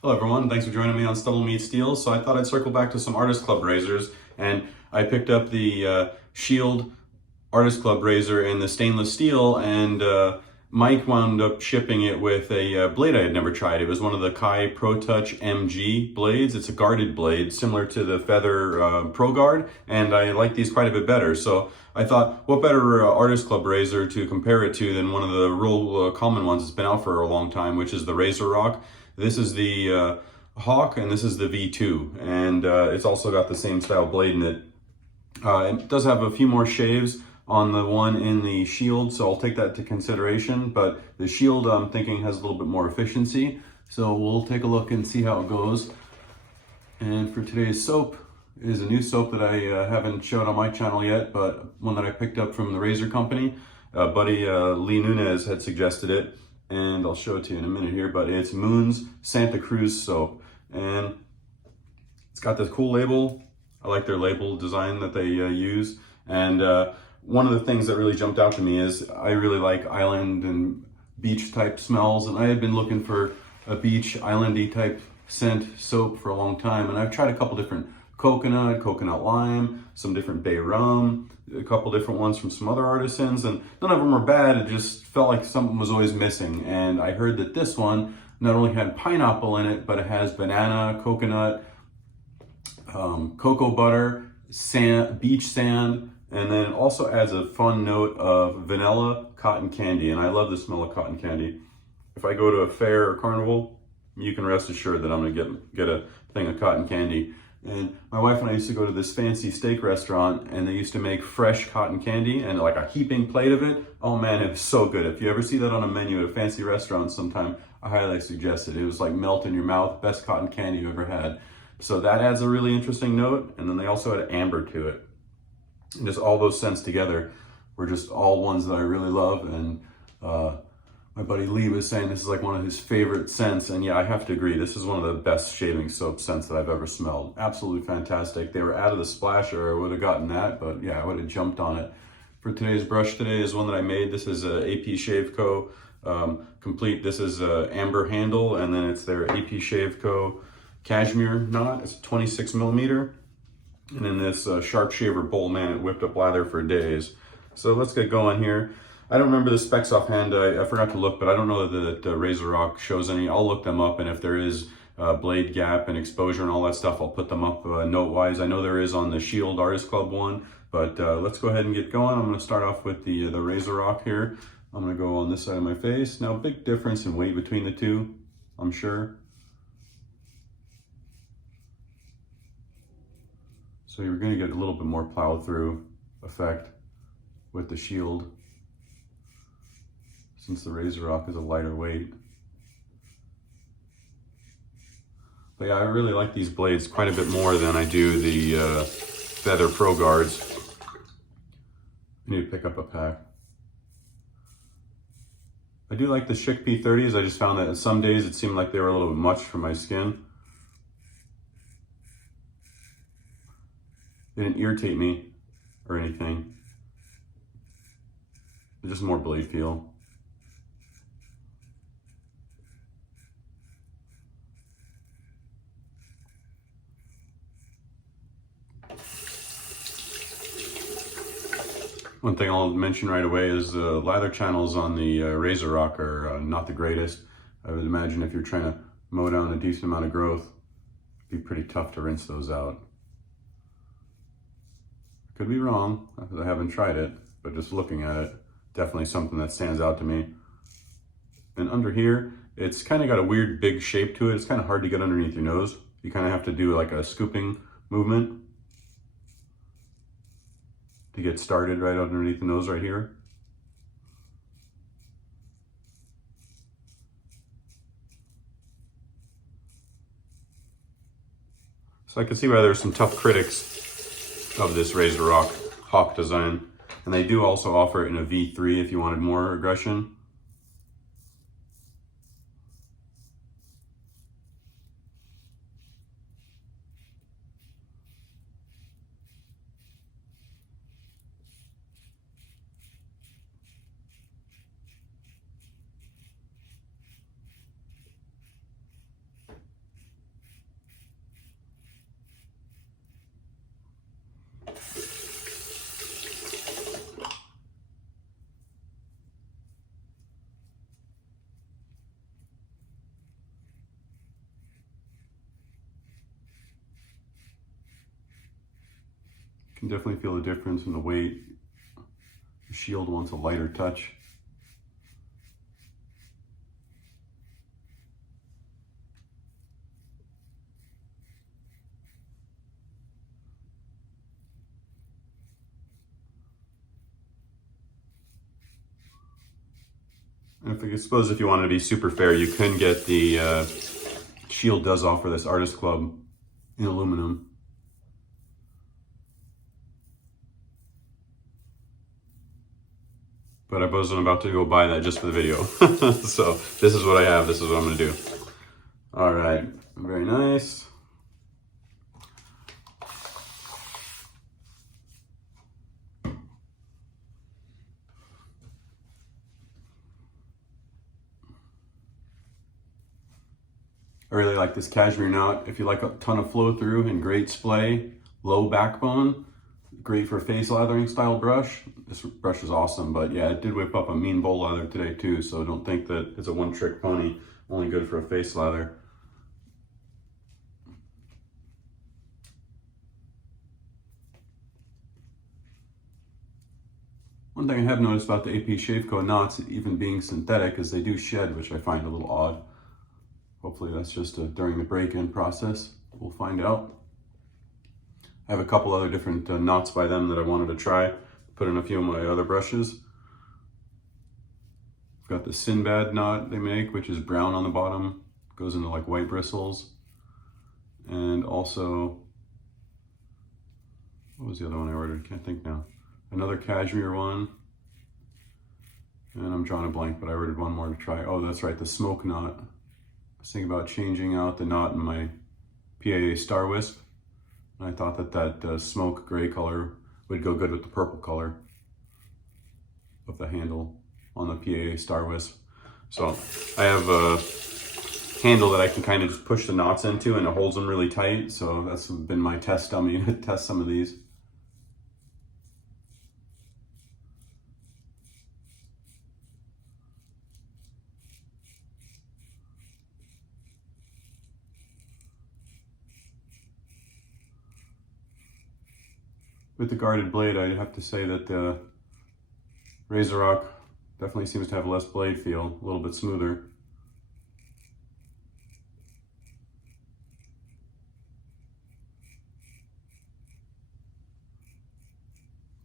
Hello everyone, thanks for joining me on StubbleMeetsSteel. So I thought I'd circle back to some Artist Club razors, and I picked up the Shield Artist Club razor in the stainless steel, and Mike wound up shipping it with a blade I had never tried. It was one of the Kai Pro Touch MG blades. It's a guarded blade similar to the Feather Pro Guard, and I like these quite a bit better. So I thought, what better Artist Club razor to compare it to than one of the real common ones that's been out for a long time, which is the Razorock. This is the Hawk, and this is the V2, and it's also got the same style blade in it. It does have a few more shaves on the one in the Shield, so I'll take that into consideration, but the Shield I'm thinking has a little bit more efficiency, so we'll take a look and see how it goes. And for today's soap is a new soap that I haven't showed on my channel yet, but one that I picked up from the razor company. Buddy Lee Nunez had suggested it, and I'll show it to you in a minute here, but it's Moon's Santa Cruz soap, and it's got this cool label. I like their label design that they use, and one of the things that really jumped out to me is I really like island and beach type smells, and I had been looking for a beach islandy type scent soap for a long time, and I've tried a couple different coconut lime, some different bay rum, a couple different ones from some other artisans, and none of them were bad. It just felt like something was always missing, and I heard that this one not only had pineapple in it, but it has banana, coconut, cocoa butter, sand, beach sand, and then it also adds a fun note of vanilla cotton candy, and I love the smell of cotton candy. If I go to a fair or carnival, you can rest assured that I'm gonna get a thing of cotton candy. And my wife and I used to go to this fancy steak restaurant, and they used to make fresh cotton candy and like a heaping plate of it. Oh man, it was so good. If you ever see that on a menu at a fancy restaurant sometime, I highly suggest it. It was like melt in your mouth, best cotton candy you ever had. So that adds a really interesting note, and then they also had amber to it. And just all those scents together were just all ones that I really love, and my buddy Lee was saying this is like one of his favorite scents, and yeah, I have to agree. This is one of the best shaving soap scents that I've ever smelled. Absolutely fantastic. They were out of the splasher, I would have gotten that, but yeah, I would have jumped on it. For today's brush today is one that I made. This is a AP Shave Co. Complete. This is a amber handle, and then it's their AP Shave Co. cashmere knot. It's 26 millimeter. And then this Sharp Shaver bowl, man, it whipped up lather for days. So let's get going here. I don't remember the specs offhand. I forgot to look, but I don't know that Razorock shows any. I'll look them up, and if there is blade gap and exposure and all that stuff, I'll put them up note-wise. I know there is on the Shield Artist Club one, but let's go ahead and get going. I'm going to start off with the Razorock here. I'm going to go on this side of my face. Now, big difference in weight between the two, I'm sure. So you're going to get a little bit more plow through effect with the Shield, since the Razorock is a lighter weight. But yeah, I really like these blades quite a bit more than I do the Feather Pro Guards. I need to pick up a pack. I do like the Schick P30s. I just found that some days it seemed like they were a little bit much for my skin. They didn't irritate me or anything. They're just more blade feel. One thing I'll mention right away is the lather channels on the Razorock are not the greatest. I would imagine if you're trying to mow down a decent amount of growth, it'd be pretty tough to rinse those out. Could be wrong, I haven't tried it, but just looking at it, definitely something that stands out to me. And under here, it's kind of got a weird big shape to it. It's kind of hard to get underneath your nose. You kind of have to do like a scooping movement to get started right underneath the nose right here. So I can see why there's some tough critics of this Razorock Hawk design. And they do also offer it in a V3 if you wanted more aggression. can definitely feel the difference in the weight. The Shield wants a lighter touch. I suppose if you wanted to be super fair, you can get the Shield does offer this Artist Club in aluminum. But I wasn't about to go buy that just for the video. So this is what I have, this is what I'm gonna do. All right, very nice. I really like this cashmere knot. If you like a ton of flow through and great splay, low backbone, great for a face lathering style brush. This brush is awesome, but yeah, it did whip up a mean bowl lather today too, so don't think that it's a one-trick pony, only good for a face lather. One thing I have noticed about the AP Shaveco knots, even being synthetic, is they do shed, which I find a little odd. Hopefully that's just during the break-in process. We'll find out. I have a couple other different knots by them that I wanted to try. Put in a few of my other brushes. I've got the Sinbad knot they make, which is brown on the bottom. Goes into like white bristles. And also, what was the other one I ordered? Can't think now. Another cashmere one. And I'm drawing a blank, but I ordered one more to try. Oh, that's right, the smoke knot. I was thinking about changing out the knot in my PAA Star Wisp. And I thought that smoke gray color would go good with the purple color of the handle on the PAA Star Wisp. So I have a handle that I can kind of just push the knots into and it holds them really tight. So that's been my test dummy to test some of these. With the guarded blade, I have to say that the Razorock definitely seems to have less blade feel, a little bit smoother.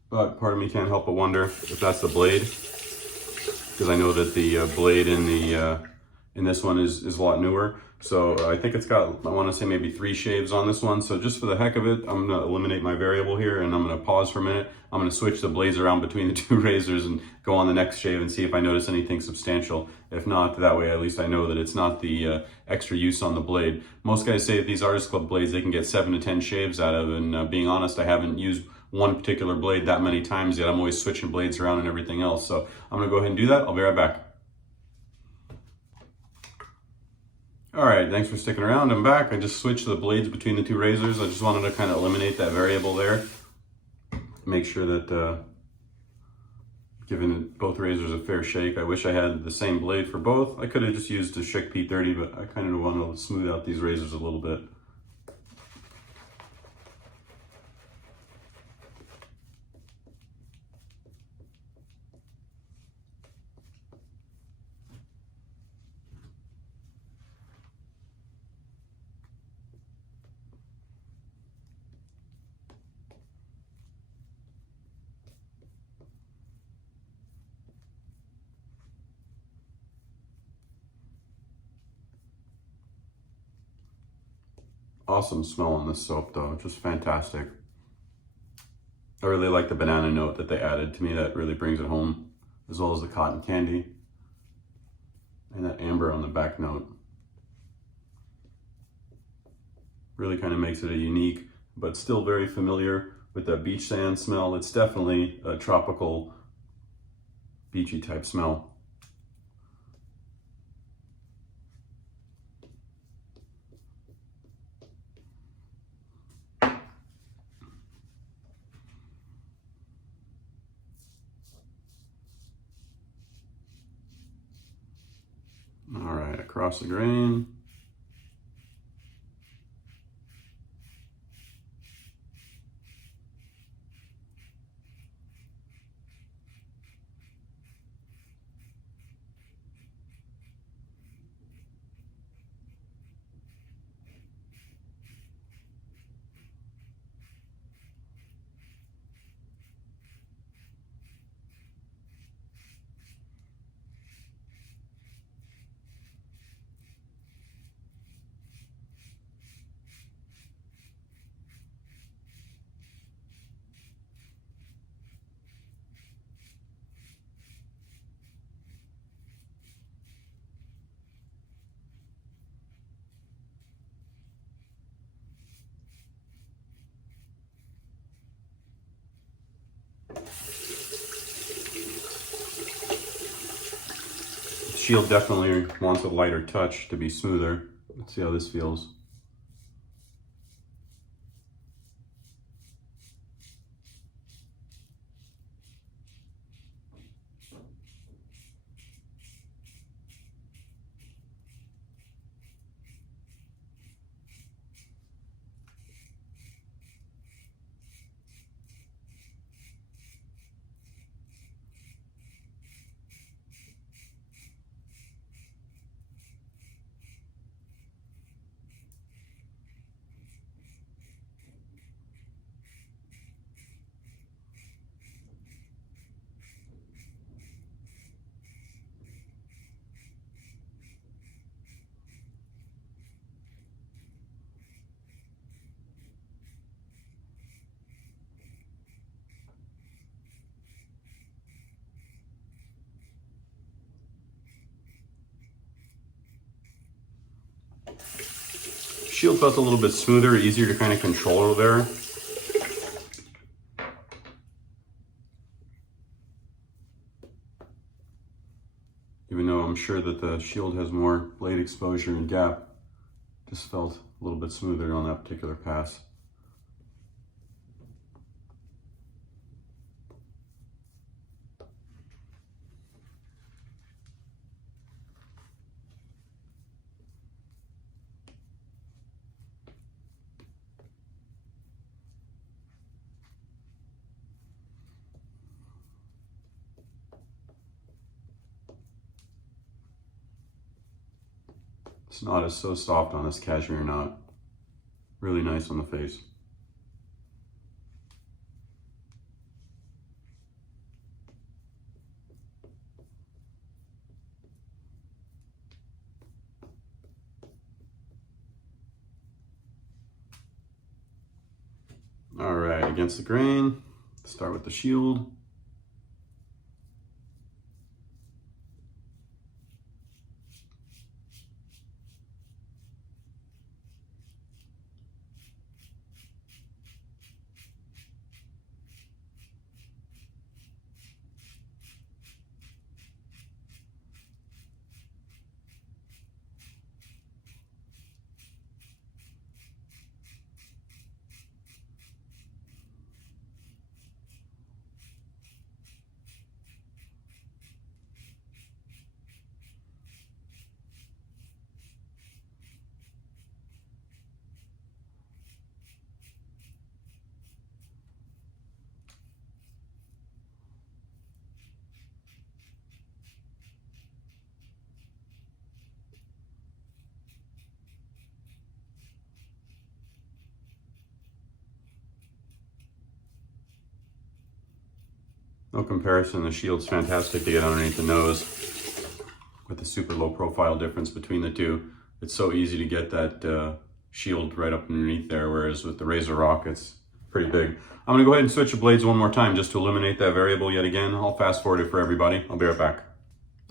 But part of me can't help but wonder if that's the blade, because I know that the blade in this one is a lot newer. So I think it's got, I want to say maybe 3 shaves on this one. So just for the heck of it, I'm going to eliminate my variable here and I'm going to pause for a minute. I'm going to switch the blades around between the 2 razors and go on the next shave and see if I notice anything substantial. If not, that way at least I know that it's not the extra use on the blade. Most guys say that these Artist Club blades they can get 7 to 10 shaves out of, and being honest, I haven't used one particular blade that many times yet. I'm always switching blades around and everything else. So I'm going to go ahead and do that. I'll be right back. All right, thanks for sticking around. I'm back. I just switched the blades between the 2 razors. I just wanted to kind of eliminate that variable there. Make sure that giving both razors a fair shake. I wish I had the same blade for both. I could have just used a Schick P30, but I kind of want to smooth out these razors a little bit. Awesome smell on this soap though, just fantastic. I really like the banana note that they added. To me, that really brings it home, as well as the cotton candy and that amber on the back note. Really kind of makes it a unique, but still very familiar with that beach sand smell. It's definitely a tropical, beachy type smell. All right, across the grain. Shield definitely wants a lighter touch to be smoother. Let's see how this feels. Shield felt a little bit smoother, easier to kind of control there. Even though I'm sure that the Shield has more blade exposure and gap, just felt a little bit smoother on that particular pass. This knot is so soft on this cashmere knot. Really nice on the face. All right, against the grain, start with the Shield. No comparison, the Shield's fantastic to get underneath the nose with the super low profile difference between the two. It's so easy to get that Shield right up underneath there, whereas with the Razorock, it's pretty big. I'm gonna go ahead and switch the blades one more time just to eliminate that variable yet again. I'll fast forward it for everybody. I'll be right back.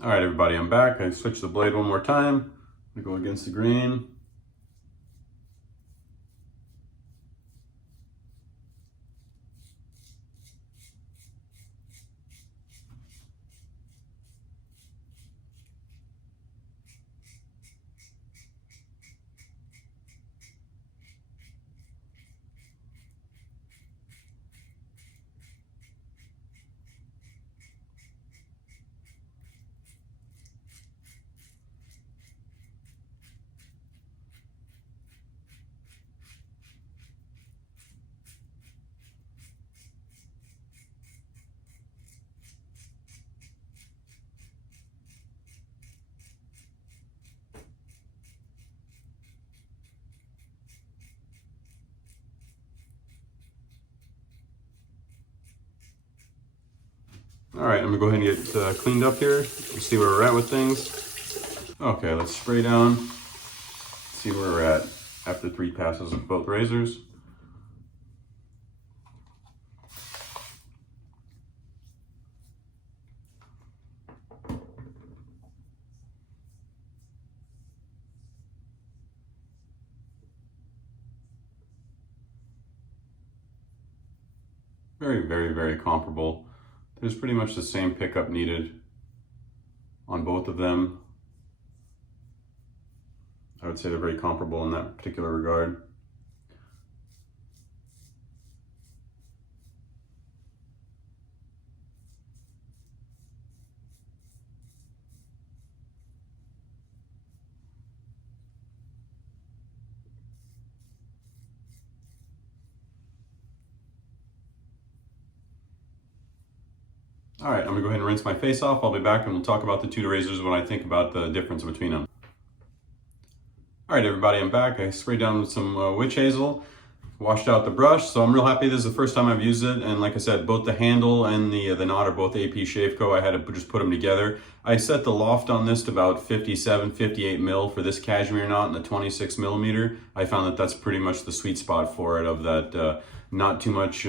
All right, everybody, I'm back. I switched the blade one more time. I'm gonna go against the grain. All right, I'm gonna go ahead and get cleaned up here. Let's see where we're at with things. Okay, let's spray down, see where we're at after 3 passes of both razors. Very comparable. There's pretty much the same pickup needed on both of them. I would say they're very comparable in that particular regard. All right, I'm gonna go ahead and rinse my face off. I'll be back and we'll talk about the two razors when I think about the difference between them. All right, everybody, I'm back. I sprayed down with some witch hazel, washed out the brush, so I'm real happy. This is the first time I've used it, and like I said, both the handle and the knot are both AP Shave Co. I had to just put them together. I set the loft on this to about 57, 58 mil for this cashmere knot and the 26 millimeter. I found that that's pretty much the sweet spot for it, of that not too much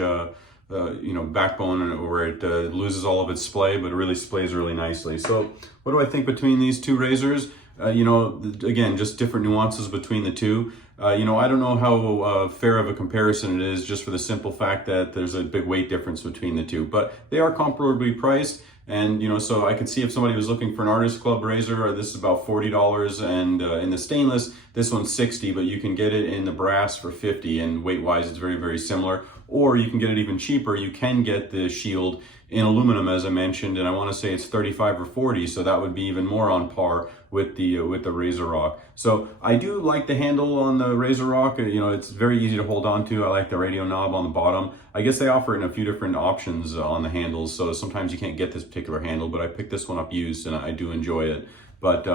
backbone where it loses all of its splay, but it really splays really nicely. So what do I think between these two razors? Again, just different nuances between the two. I don't know how fair of a comparison it is, just for the simple fact that there's a big weight difference between the two, but they are comparably priced. And so I could see if somebody was looking for an Artist Club razor, this is about $40, and in the stainless, this one's $60, but you can get it in the brass for $50, and weight-wise, it's very, very similar. Or you can get it even cheaper. You can get the shield in aluminum, as I mentioned, and I want to say it's $35 or $40, so that would be even more on par with the Razorock. So I do like the handle on the Razorock. It's very easy to hold on to. I like the radio knob on the bottom. I guess they offer it in a few different options on the handles, so sometimes you can't get this particular handle, but I picked this one up used, and I do enjoy it. But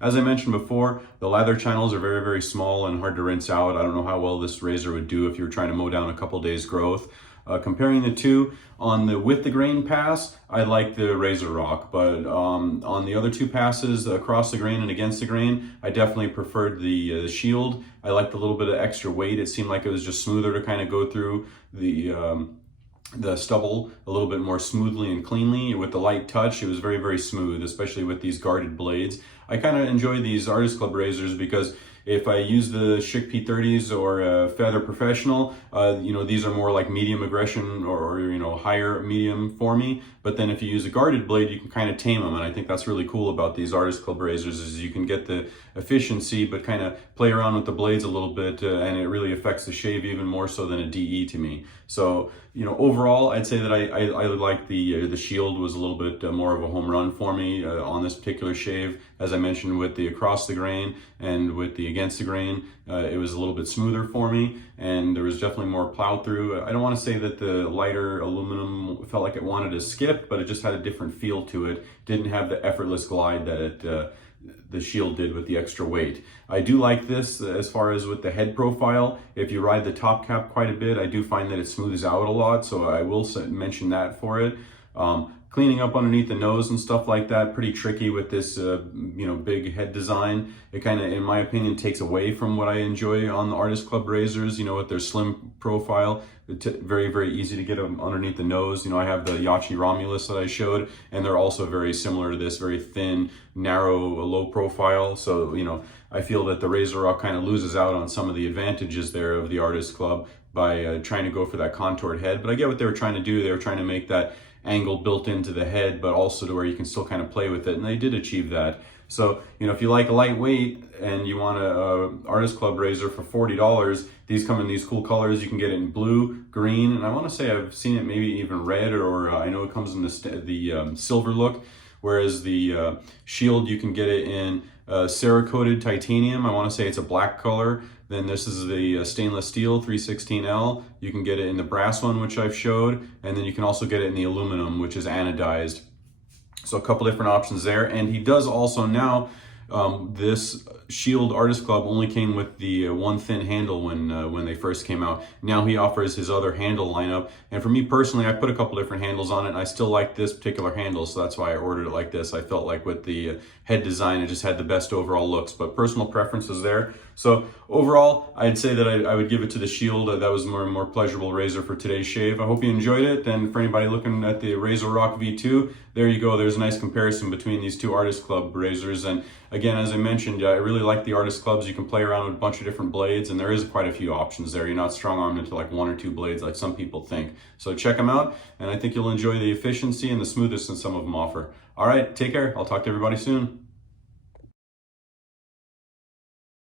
as I mentioned before, the lather channels are very, very small and hard to rinse out. I don't know how well this razor would do if you were trying to mow down a couple days growth. Comparing the two, on the with the grain pass, I like the Razorock, but on the other two passes, across the grain and against the grain, I definitely preferred the Shield. I liked a little bit of extra weight. It seemed like it was just smoother to kind of go through the stubble a little bit more smoothly and cleanly. With the light touch, it was very, very smooth, especially with these guarded blades. I kind of enjoy these Artist Club razors because if I use the Schick P30s or Feather Professional, these are more like medium aggression or higher medium for me. But then if you use a guarded blade, you can kind of tame them. And I think that's really cool about these Artist Club razors, is you can get the efficiency, but kind of play around with the blades a little bit, and it really affects the shave even more so than a DE to me. So, overall, I'd say that I like the Shield was a little bit more of a home run for me on this particular shave. As I mentioned, with the across the grain and with the against the grain, it was a little bit smoother for me, and there was definitely more plow through. I don't want to say that the lighter aluminum felt like it wanted to skip, but it just had a different feel to it. Didn't have the effortless glide that the Shield did with the extra weight. I do like this as far as with the head profile. If you ride the top cap quite a bit, I do find that it smooths out a lot, so I will mention that for it. Cleaning up underneath the nose and stuff like that, pretty tricky with this big head design. It kind of, in my opinion, takes away from what I enjoy on the Artist Club razors, with their slim profile. It's very, very easy to get them underneath the nose. I have the Yachi Romulus that I showed, and they're also very similar to this, very thin, narrow, low profile. So, I feel that the Razorock kind of loses out on some of the advantages there of the Artist Club by trying to go for that contoured head. But I get what they were trying to do. They were trying to make that angle built into the head, but also to where you can still kind of play with it, and they did achieve that. So, if you like a lightweight and you want a Artist Club razor for $40, these come in these cool colors. You can get it in blue, green, and I want to say I've seen it maybe even red, or I know it comes in the silver look, whereas the Shield, you can get it in Cerakoted titanium. I want to say it's a black color. Then this is the stainless steel 316L. You can get it in the brass one, which I've showed, and then you can also get it in the aluminum, which is anodized. So a couple different options there. And he does also now, this Shield Artist Club only came with the one thin handle when they first came out. Now he offers his other handle lineup, and for me personally, I put a couple different handles on it, and I still like this particular handle, so that's why I ordered it like this. I felt like with the head design, it just had the best overall looks, but personal preferences there. So overall, I'd say that I would give it to the Shield. That was a more pleasurable razor for today's shave. I hope you enjoyed it, and for anybody looking at the Razorock V2, there you go. There's a nice comparison between these two Artist Club razors. And again, as I mentioned, I really like the Artist Clubs. You can play around with a bunch of different blades, and there is quite a few options there. You're not strong-armed into like one or two blades like some people think. So check them out, and I think you'll enjoy the efficiency and the smoothness that some of them offer. All right, take care. I'll talk to everybody soon.